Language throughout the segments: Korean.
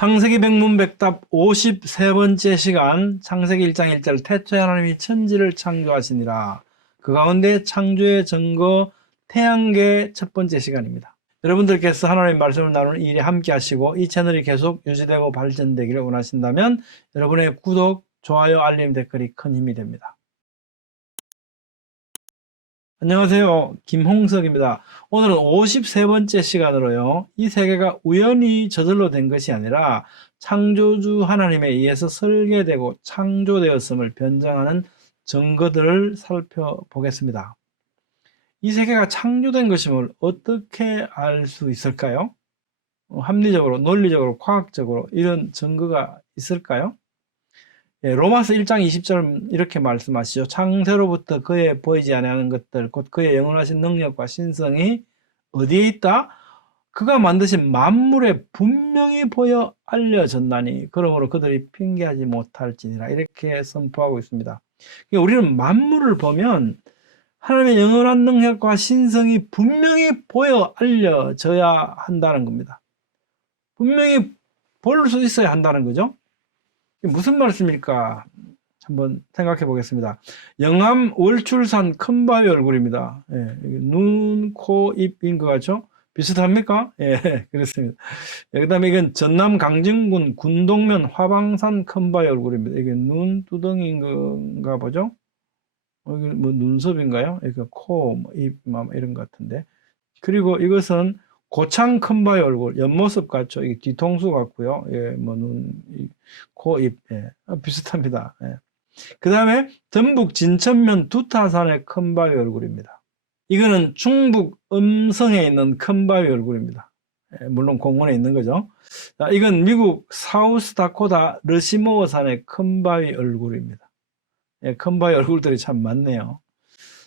창세기 백문백답 53번째 시간 창세기 1장 1절 태초에 하나님이 천지를 창조하시니라 그 가운데 창조의 증거 태양계 첫 번째 시간입니다. 여러분들께서 하나님의 말씀을 나누는 이 일에 함께 하시고 이 채널이 계속 유지되고 발전되기를 원하신다면 여러분의 구독, 좋아요, 알림, 댓글이 큰 힘이 됩니다. 안녕하세요. 김홍석입니다. 오늘은 53번째 시간으로요. 이 세계가 우연히 저절로 된 것이 아니라 창조주 하나님에 의해서 설계되고 창조되었음을 변증하는 증거들을 살펴보겠습니다. 이 세계가 창조된 것임을 어떻게 알 수 있을까요? 어, 합리적으로, 논리적으로, 과학적으로 이런 증거가 있을까요? 예, 로마서 1장 20절 이렇게 말씀하시죠. 창세로부터 그의 보이지 아니하는 것들 곧 그의 영원하신 능력과 신성이 어디에 있다? 그가 만드신 만물에 분명히 보여 알려졌나니 그러므로 그들이 핑계하지 못할지니라 이렇게 선포하고 있습니다. 그러니까 우리는 만물을 보면 하나님의 영원한 능력과 신성이 분명히 보여 알려져야 한다는 겁니다. 분명히 볼 수 있어야 한다는 거죠. 무슨 말씀일까? 한번 생각해 보겠습니다. 영암 월출산 큰 바위 얼굴입니다. 예, 눈, 코, 입인 것 같죠? 비슷합니까? 예, 그렇습니다. 예, 그 다음에 이건 전남 강진군 군동면 화방산 큰 바위 얼굴입니다. 이게 눈 두덩이인 건가 보죠? 어, 이게 뭐 눈썹인가요? 이거 코, 뭐 입, 뭐 이런 것 같은데. 그리고 이것은 고창 큰 바위 얼굴, 옆모습 같죠? 이게 뒤통수 같고요. 예, 뭐 눈, 이, 코, 입, 예, 아, 비슷합니다. 예. 그 다음에 전북 진천면 두타산의 큰 바위 얼굴입니다. 이거는 충북 음성에 있는 큰 바위 얼굴입니다. 예, 물론 공원에 있는 거죠. 자, 이건 미국 사우스다코다 러시모어 산의 큰 바위 얼굴입니다. 예, 큰 바위 얼굴들이 참 많네요.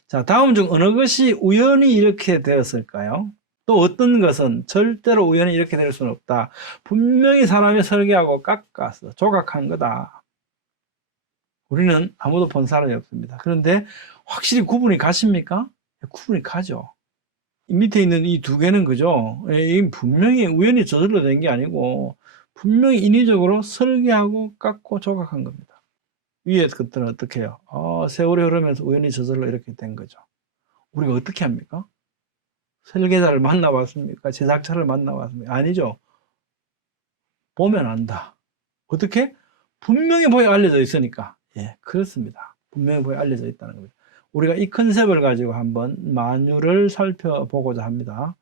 자, 다음 중 어느 것이 우연히 이렇게 되었을까요? 또 어떤 것은 절대로 우연히 이렇게 될 수는 없다. 분명히 사람이 설계하고 깎아서 조각한 거다. 우리는 아무도 본 사람이 없습니다. 그런데 확실히 구분이 가십니까? 구분이 가죠. 이 밑에 있는 이 두 개는 그죠? 예, 이 분명히 우연히 저절로 된 게 아니고 분명히 인위적으로 설계하고 깎고 조각한 겁니다. 위에 것들은 어떻게 해요? 아, 세월이 흐르면서 우연히 저절로 이렇게 된 거죠. 우리가 어떻게 합니까? 설계자를 만나봤습니까? 제작자를 만나봤습니까? 아니죠. 보면 안다. 어떻게? 분명히 보여 알려져 있으니까. 예, 그렇습니다. 분명히 보여 알려져 있다는 겁니다. 우리가 이 컨셉을 가지고 한번 만유를 살펴보고자 합니다.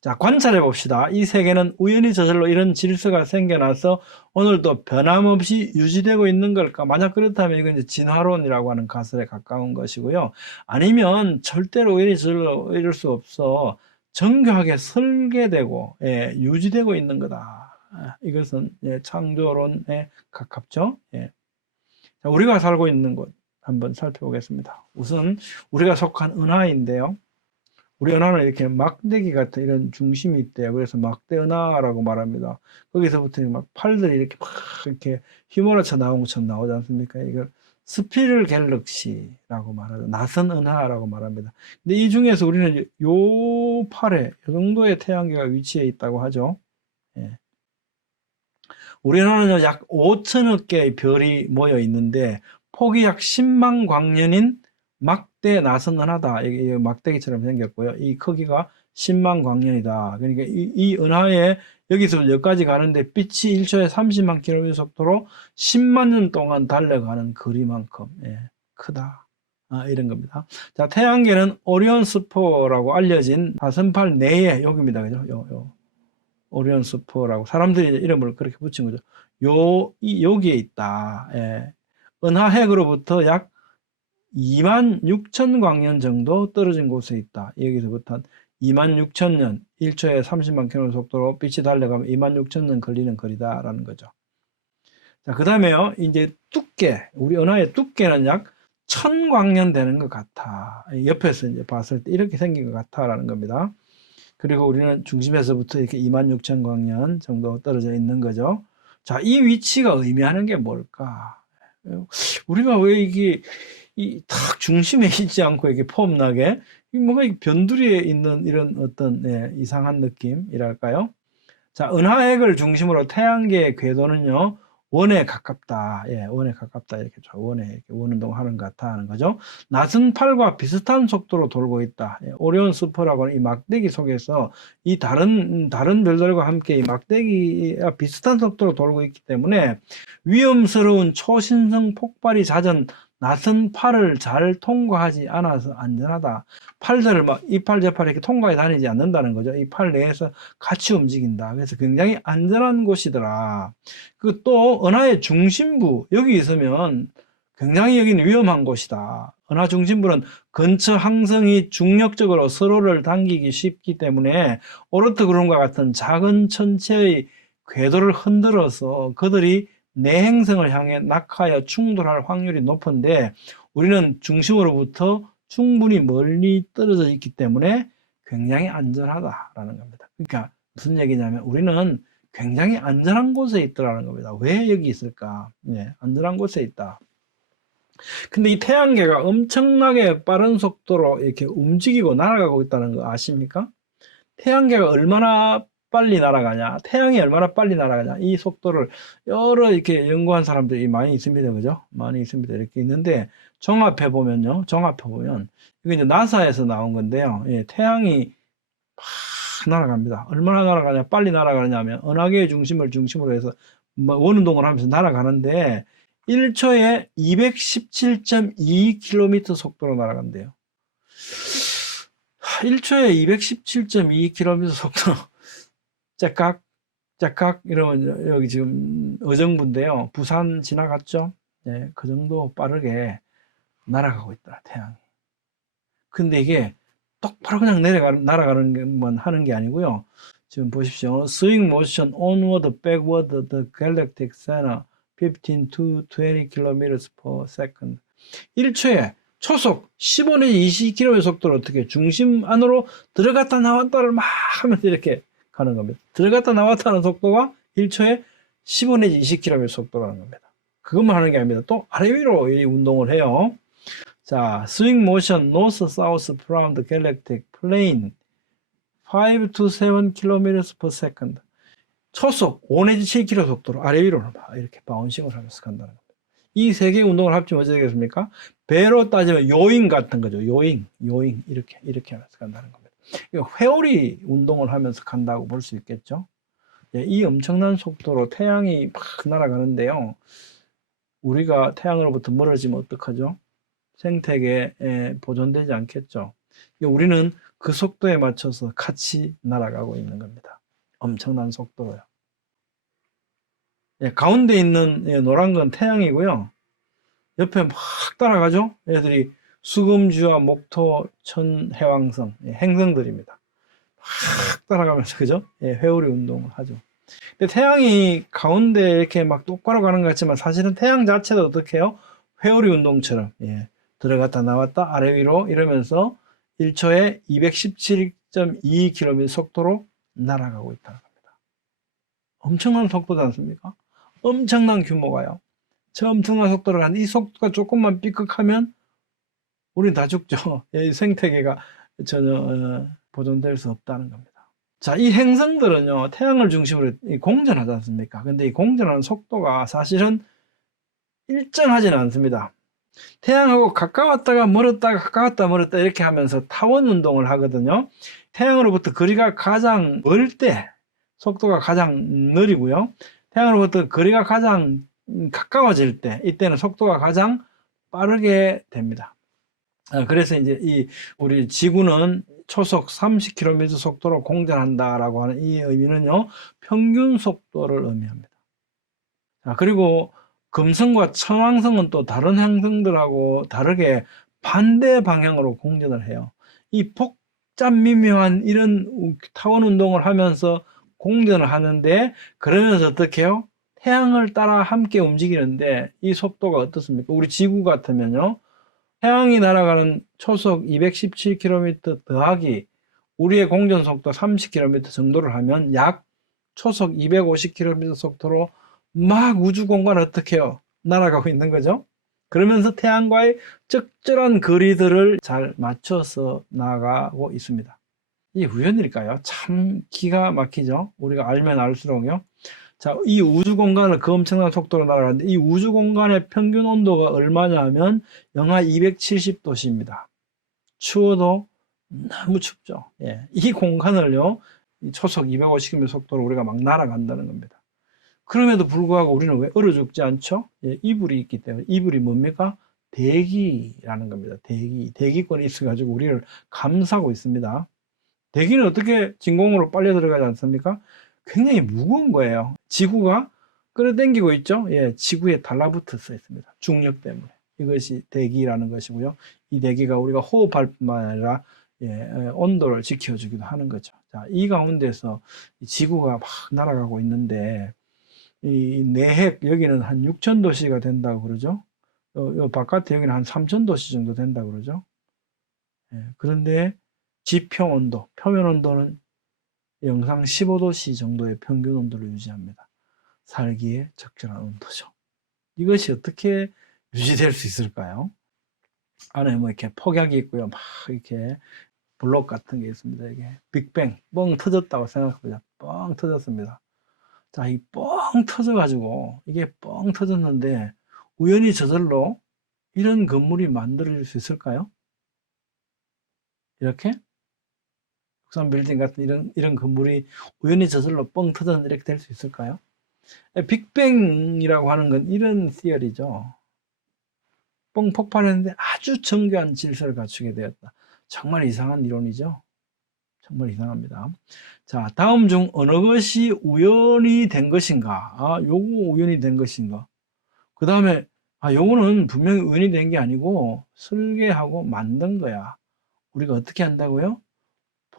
자, 관찰해 봅시다. 이 세계는 우연히 저절로 이런 질서가 생겨나서 오늘도 변함없이 유지되고 있는 걸까? 만약 그렇다면 이건 이제 진화론이라고 하는 가설에 가까운 것이고요. 아니면 절대로 우연히 저절로 이럴 수 없어 정교하게 설계되고 예, 유지되고 있는 거다. 아, 이것은 예, 창조론에 가깝죠. 예. 자, 우리가 살고 있는 곳 한번 살펴보겠습니다. 우선 우리가 속한 은하인데요. 우리 은하는 이렇게 막대기 같은 이런 중심이 있대요. 그래서 막대 은하라고 말합니다. 거기서부터 막 팔들이 이렇게 막 이렇게 휘몰아쳐 나온 것처럼 나오지 않습니까? 이걸 스피럴 갤럭시라고 말하죠. 나선 은하라고 말합니다. 근데 이 중에서 우리는 요 팔에 이 정도의 태양계가 위치해 있다고 하죠. 예. 우리 은하는 약 5천억 개의 별이 모여 있는데 폭이 약 10만 광년인 막대 나선 은 하다. 이게 막대기처럼 생겼고요. 이 크기가 10만 광년이다. 그러니까 이, 이 은하에 여기서 여기까지 가는데 빛이 1초에 30만 킬로미터 속도로 10만 년 동안 달려가는 거리만큼 예, 크다. 아, 이런 겁니다. 자, 태양계는 오리온 스포라고 알려진 다선팔 내에 여기입니다. 그죠? 요, 요. 오리온 스포라고 사람들이 이름을 그렇게 붙인 거죠. 요, 이, 여기에 있다. 예. 은하핵으로부터 약 2만 6천 광년 정도 떨어진 곳에 있다. 여기서부터 2만 6천 년, 1초에 30만 킬로미터 속도로 빛이 달려가면 2만 6천 년 걸리는 거리다라는 거죠. 자, 그 다음에요. 이제 두께, 우리 은하의 두께는 약 천 광년 되는 것 같아. 옆에서 이제 봤을 때 이렇게 생긴 것 같아라는 겁니다. 그리고 우리는 중심에서부터 이렇게 2만 6천 광년 정도 떨어져 있는 거죠. 자, 이 위치가 의미하는 게 뭘까? 우리가 왜 이게 이 탁 중심에 있지 않고 이렇게 폼나게 뭔가 변두리에 있는 이런 어떤 예, 이상한 느낌이랄까요? 자, 은하핵을 중심으로 태양계의 궤도는요, 원에 가깝다. 예, 원에 가깝다. 이렇게 죠 원에 이렇게 원 운동 하는 것 같아 하는 거죠. 낮은 팔과 비슷한 속도로 돌고 있다. 예, 오리온 스퍼라고는 이 막대기 속에서 이 다른, 다른 별들과 함께 이 막대기가 비슷한 속도로 돌고 있기 때문에 위험스러운 초신성 폭발이 잦은 낮은 팔을 잘 통과하지 않아서 안전하다. 팔들을 막 이팔 저팔 이렇게 통과해 다니지 않는다는 거죠. 이 팔 내에서 같이 움직인다. 그래서 굉장히 안전한 곳이더라. 그 또 은하의 중심부 여기 있으면 굉장히 여기는 위험한 곳이다. 은하 중심부는 근처 항성이 중력적으로 서로를 당기기 쉽기 때문에 오르트 그룹과 같은 작은 천체의 궤도를 흔들어서 그들이 내 행성을 향해 낙하여 충돌할 확률이 높은데 우리는 중심으로부터 충분히 멀리 떨어져 있기 때문에 굉장히 안전하다라는 겁니다. 그러니까 무슨 얘기냐면 우리는 굉장히 안전한 곳에 있더라는 겁니다. 왜 여기 있을까? 네, 안전한 곳에 있다. 근데 이 태양계가 엄청나게 빠른 속도로 이렇게 움직이고 날아가고 있다는 거 아십니까? 태양계가 얼마나 빨리 날아가냐, 태양이 얼마나 빨리 날아가냐, 이 속도를 여러 이렇게 연구한 사람들이 많이 있습니다. 그죠? 많이 있습니다. 이렇게 있는데, 종합해 보면요. 종합해 보면, 이게 이제 나사에서 나온 건데요. 예, 태양이 막 날아갑니다. 얼마나 날아가냐, 빨리 날아가냐면, 은하계의 중심을 중심으로 해서 뭐 원운동을 하면서 날아가는데, 1초에 217.2km 속도로 날아간대요. 1초에 217.2km 속도. 째깍, 째깍 이러면 여기 지금 의정부인데요. 부산 지나갔죠? 네, 그 정도 빠르게 날아가고 있더라, 태양이. 근데 이게 똑바로 그냥 내려가, 날아가는 것만 하는 게 아니고요. 지금 보십시오. Swing motion onward, backward, the galactic center 15 to 20 km per second. 1초에 초속 15 내지 20km 속도로 어떻게 중심 안으로 들어갔다 나왔다를 막 하면서 이렇게 가는 겁니다. 들어갔다 나왔다 하는 속도가 1초에 15 내지 20km 속도라는 겁니다. 그것만 하는 게 아닙니다. 또 아래 위로 이 운동을 해요. 자, motion north south from the galactic plane 5 to 7 km per second. 초속 5 내지 7km 속도로 아래 위로 막 이렇게 바운싱을 하면서 간다는 겁니다. 이 세 개의 운동을 합치면 어떻게 되겠습니까? 배로 따지면 요잉 같은 거죠. 요잉, 요잉 이렇게 이렇게 하면서 간다는 겁니다. 회오리 운동을 하면서 간다고 볼 수 있겠죠. 예, 이 엄청난 속도로 태양이 막 날아가는데요. 우리가 태양으로부터 멀어지면 어떡하죠? 생태계에 보존되지 않겠죠. 우리는 그 속도에 맞춰서 같이 날아가고 있는 겁니다. 엄청난 속도로요. 예, 가운데 있는 예, 노란 건 태양이고요. 옆에 막 따라가죠. 애들이 수금주와 목토, 천, 해왕성, 예, 행성들입니다. 막 따라가면서 그죠? 예, 회오리 운동을 하죠. 근데 태양이 가운데 이렇게 막 똑바로 가는 것 같지만 사실은 태양 자체도 어떻게 해요? 회오리 운동처럼 예, 들어갔다 나왔다 아래 위로 이러면서 1초에 217.2km 속도로 날아가고 있다는 겁니다. 엄청난 속도지 않습니까? 엄청난 규모가요. 저 엄청난 속도를 하는데 이 속도가 조금만 삐걱하면 우린 다 죽죠. 이 생태계가 전혀 어, 보존될 수 없다는 겁니다. 자, 이 행성들은요, 태양을 중심으로 공전하지 않습니까? 근데 이 공전하는 속도가 사실은 일정하지는 않습니다. 태양하고 가까웠다가 멀었다가 가까웠다 멀었다 이렇게 하면서 타원 운동을 하거든요. 태양으로부터 거리가 가장 멀 때 속도가 가장 느리고요. 태양으로부터 거리가 가장 가까워질 때 이때는 속도가 가장 빠르게 됩니다. 아, 그래서 이제 이 우리 지구는 초속 30km 속도로 공전한다라고 하는 이 의미는요, 평균 속도를 의미합니다. 자, 그리고 금성과 천왕성은 또 다른 행성들하고 다르게 반대 방향으로 공전을 해요. 이 복잡 미묘한 이런 타원 운동을 하면서 공전을 하는데 그러면서 어떻게 해요? 태양을 따라 함께 움직이는데 이 속도가 어떻습니까? 우리 지구 같으면요. 태양이 날아가는 초속 217km 더하기 우리의 공전 속도 30km 정도를 하면 약 초속 250km 속도로 막 우주 공간을 어떻게 해요? 날아가고 있는 거죠. 그러면서 태양과의 적절한 거리들을 잘 맞춰서 나가고 있습니다. 이게 우연일까요? 참 기가 막히죠. 우리가 알면 알수록요. 자, 이 우주 공간을 그 엄청난 속도로 날아가는데 이 우주 공간의 평균 온도가 얼마냐면 영하 270도씨입니다. 추워도 너무 춥죠. 예. 이 공간을요, 이 초속 250km 속도로 우리가 막 날아간다는 겁니다. 그럼에도 불구하고 우리는 왜 얼어 죽지 않죠? 예, 이불이 있기 때문에 이불이 뭡니까? 대기라는 겁니다. 대기, 대기권이 있어가지고 우리를 감싸고 있습니다. 대기는 어떻게 진공으로 빨려 들어가지 않습니까? 굉장히 무거운 거예요. 지구가 끌어당기고 있죠. 예, 지구에 달라붙어 있습니다. 중력 때문에. 이것이 대기라는 것이고요. 이 대기가 우리가 호흡할 뿐만 아니라 예, 온도를 지켜주기도 하는 거죠. 자, 이 가운데서 이 지구가 막 날아가고 있는데 이 내핵 여기는 한 6,000도씨가 된다고 그러죠. 어, 요 바깥에 여기는 한 3,000도씨 정도 된다고 그러죠. 예, 그런데 지표 온도, 표면 온도는 영상 15도씨 정도의 평균 온도를 유지합니다. 살기에 적절한 온도죠. 이것이 어떻게 유지될 수 있을까요? 안에 뭐 이렇게 폭약이 있고요. 막 이렇게 블록 같은 게 있습니다. 이게 빅뱅 뻥 터졌다고 생각합니다. 뻥 터졌습니다. 자, 이 뻥 터져가지고 이게 뻥 터졌는데 우연히 저절로 이런 건물이 만들어질 수 있을까요? 이렇게 국산 빌딩 같은 이런 이런 건물이 우연히 저절로 뻥 터졌는데 이렇게 될 수 있을까요? 빅뱅이라고 하는 건 이런 시열이죠. 뻥 폭발했는데 아주 정교한 질서를 갖추게 되었다. 정말 이상한 이론이죠. 정말 이상합니다. 자, 다음 중 어느 것이 우연이 된 것인가? 아, 요거 우연이 된 것인가? 그 다음에, 아, 요거는 분명히 우연이 된 게 아니고 설계하고 만든 거야. 우리가 어떻게 한다고요?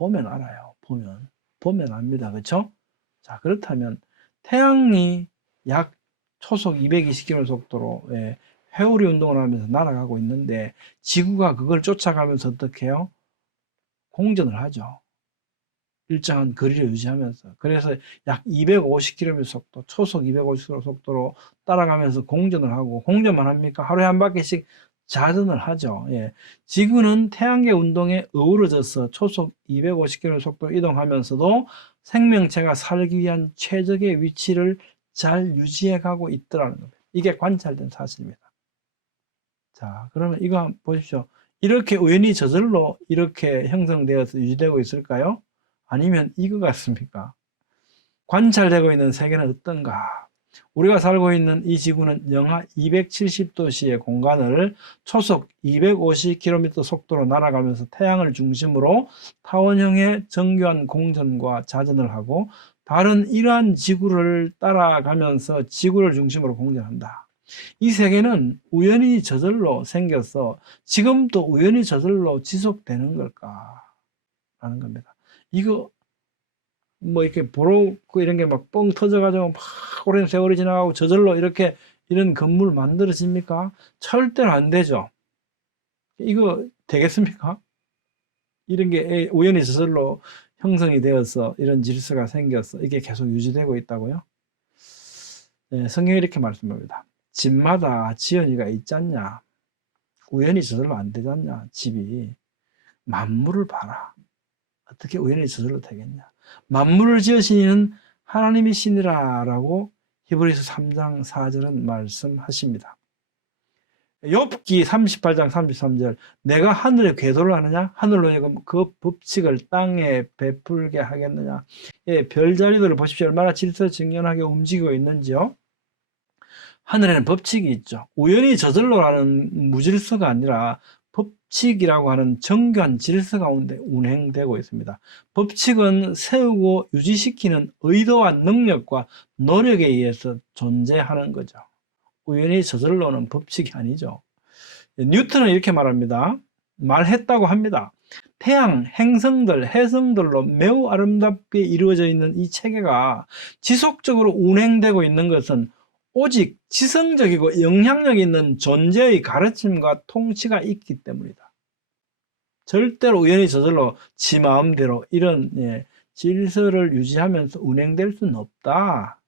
보면 알아요. 보면. 보면 압니다. 그쵸? 자, 그렇다면 태양이 약 초속 220km 속도로 예, 회오리 운동을 하면서 날아가고 있는데 지구가 그걸 쫓아가면서 어떻게 해요? 공전을 하죠. 일정한 거리를 유지하면서 그래서 약 250km 속도, 초속 250km 속도로 따라가면서 공전을 하고 공전만 합니까? 하루에 한 바퀴씩 자전을 하죠. 예. 지구는 태양계 운동에 어우러져서 초속 250km 속도로 이동하면서도 생명체가 살기 위한 최적의 위치를 잘 유지해 가고 있더라는 겁니다. 이게 관찰된 사실입니다. 자, 그러면 이거 한번 보십시오. 이렇게 우연히 저절로 이렇게 형성되어서 유지되고 있을까요? 아니면 이거 같습니까? 관찰되고 있는 세계는 어떤가? 우리가 살고 있는 이 지구는 영하 270도씨의 공간을 초속 250km 속도로 날아가면서 태양을 중심으로 타원형의 정교한 공전과 자전을 하고 다른 이러한 지구를 따라가면서 지구를 중심으로 공전한다. 이 세계는 우연히 저절로 생겨서 지금도 우연히 저절로 지속되는 걸까? 라는 겁니다. 이거 뭐 이렇게 보로고 이런 게 막 뻥 터져가지고 막 오랜 세월이 지나가고 저절로 이렇게 이런 건물 만들어집니까? 절대로 안 되죠. 이거 되겠습니까? 이런 게 우연히 저절로 형성이 되어서 이런 질서가 생겨서 이게 계속 유지되고 있다고요? 네, 성경이 이렇게 말씀합니다. 집마다 지연이가 있지 않냐? 우연히 저절로 안 되지 않냐? 집이 만물을 봐라. 어떻게 우연히 저절로 되겠냐? 만물을 지으시는 하나님이시니라 라고 히브리서 3장 4절은 말씀하십니다. 욥기 38장 33절 내가 하늘에 궤도를 하느냐? 하늘로 그 법칙을 땅에 베풀게 하겠느냐? 예, 별자리들을 보십시오. 얼마나 질서정연하게 움직이고 있는지요? 하늘에는 법칙이 있죠. 우연히 저절로 라는 무질서가 아니라 법칙이라고 하는 정교한 질서 가운데 운행되고 있습니다. 법칙은 세우고 유지시키는 의도와 능력과 노력에 의해서 존재하는 거죠. 우연히 저절로는 법칙이 아니죠. 뉴턴은 이렇게 말합니다. 말했다고 합니다. 태양, 행성들, 해성들로 매우 아름답게 이루어져 있는 이 체계가 지속적으로 운행되고 있는 것은 오직 지성적이고 영향력 있는 존재의 가르침과 통치가 있기 때문이다. 절대로 우연히 저절로 지 마음대로 이런 예, 질서를 유지하면서 운행될 수는 없다.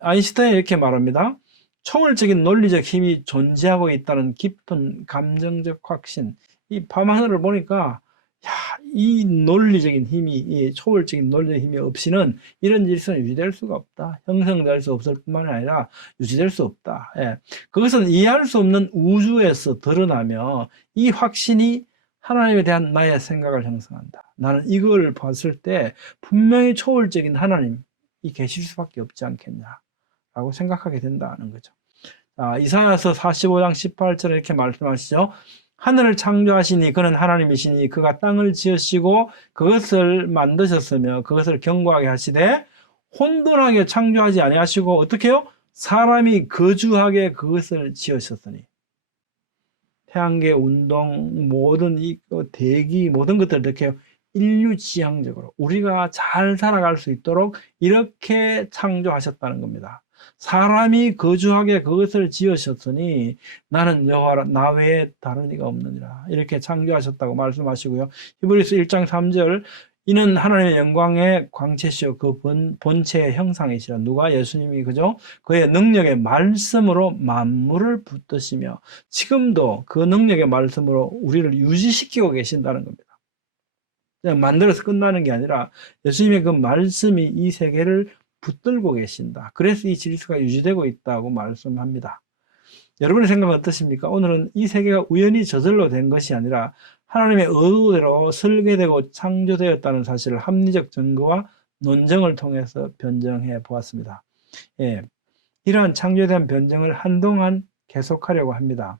아인슈타인이 이렇게 말합니다. 초월적인 논리적 힘이 존재하고 있다는 깊은 감정적 확신. 이 밤하늘을 보니까 야, 이 논리적인 힘이, 이 초월적인 논리적인 힘이 없이는 이런 질서는 유지될 수가 없다. 형성될 수 없을 뿐만 아니라 유지될 수 없다. 예. 그것은 이해할 수 없는 우주에서 드러나며 이 확신이 하나님에 대한 나의 생각을 형성한다. 나는 이걸 봤을 때 분명히 초월적인 하나님이 계실 수밖에 없지 않겠냐라고 생각하게 된다는 거죠. 아, 이사야서 45장 18절에 이렇게 말씀하시죠. 하늘을 창조하시니 그는 하나님이시니 그가 땅을 지으시고 그것을 만드셨으며 그것을 견고하게 하시되 혼돈하게 창조하지 아니하시고 어떻게 요 사람이 거주하게 그것을 지으셨으니 태양계 운동 모든 이 대기 모든 것들 이렇게 인류지향적으로 우리가 잘 살아갈 수 있도록 이렇게 창조하셨다는 겁니다. 사람이 거주하게 그것을 지으셨으니 나는 여호와라 나 외에 다른 이가 없느니라 이렇게 창조하셨다고 말씀하시고요. 히브리서 1장 3절 이는 하나님의 영광의 광채시요 그 본, 본체의 형상이시라 누가 예수님이 그죠 그의 능력의 말씀으로 만물을 붙드시며 지금도 그 능력의 말씀으로 우리를 유지시키고 계신다는 겁니다. 만들어서 끝나는 게 아니라 예수님의 그 말씀이 이 세계를 붙들고 계신다. 그래서 이 질서가 유지되고 있다고 말씀합니다. 여러분의 생각은 어떠십니까? 오늘은 이 세계가 우연히 저절로 된 것이 아니라 하나님의 의도대로 설계되고 창조되었다는 사실을 합리적 증거와 논증을 통해서 변정해 보았습니다. 예, 이러한 창조에 대한 변정을 한동안 계속하려고 합니다.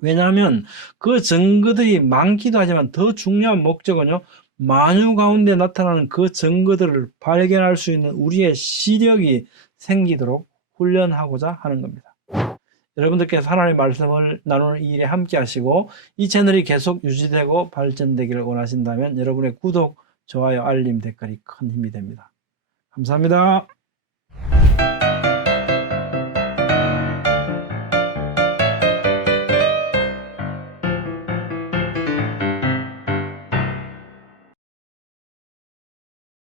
왜냐하면 그 증거들이 많기도 하지만 더 중요한 목적은요, 만유 가운데 나타나는 그 증거들을 발견할 수 있는 우리의 시력이 생기도록 훈련하고자 하는 겁니다. 여러분들께서 하나님의 말씀을 나누는 이 일에 함께 하시고 이 채널이 계속 유지되고 발전되기를 원하신다면 여러분의 구독, 좋아요, 알림, 댓글이 큰 힘이 됩니다. 감사합니다.